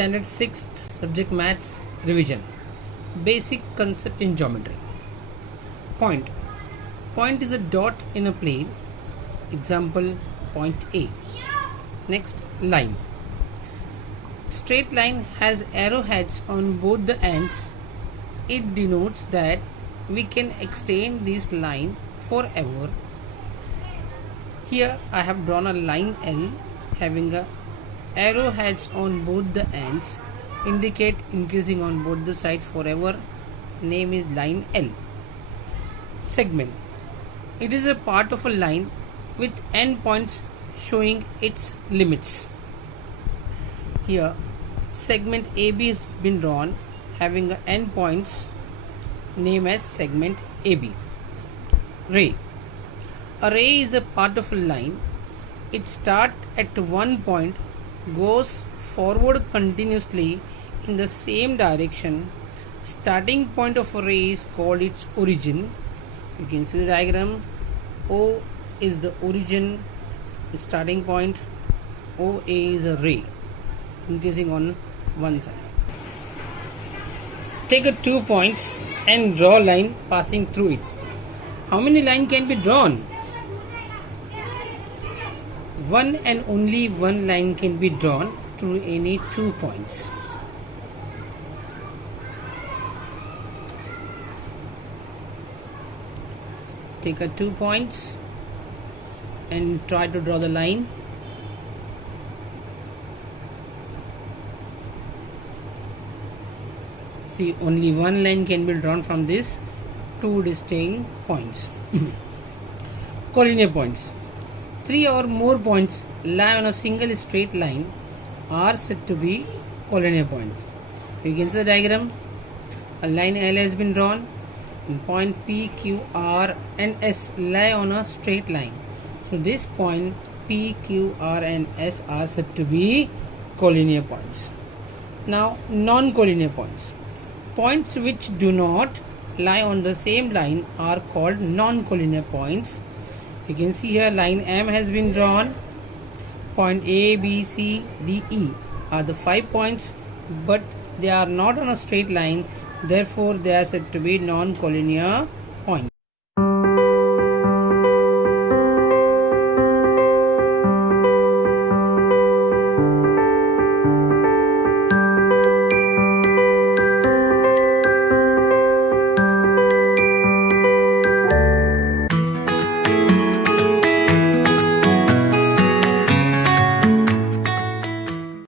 Standard 6th Subject Maths Revision. Basic concept in geometry. Point. Point is a dot in a plane. Example, point A. Next, line. Straight line has arrowheads on both the ends. It denotes that we can extend this line forever. Here I have drawn a line L having a arrowheads on both the ends, indicate increasing on both the sides forever. Name is line L. Segment. It is a part of a line with endpoints showing its limits. Here segment AB has been drawn having endpoints, name as segment AB. Ray. A ray is a part of a line. It starts at one point, goes forward continuously in the same direction. Starting point of a ray is called its origin. You can see the diagram. O is the origin, the starting point. OA is a ray increasing on one side. Take a 2 points and draw a line passing through it. How many lines can be drawn? One and only one line can be drawn through any 2 points. Take a 2 points and try to draw the line. See, only one line can be drawn from these 2 distinct points. Collinear points. 3 or more points lie on a single straight line are said to be collinear point. You can see the diagram. A line L has been drawn and point P, Q, R and S lie on a straight line. So this point P, Q, R and S are said to be collinear points. Now non-collinear points. Points which do not lie on the same line are called non-collinear points. You can see here line M has been drawn. Point A, B, C, D, E are the 5 points, but they are not on a straight line. Therefore, they are said to be non-collinear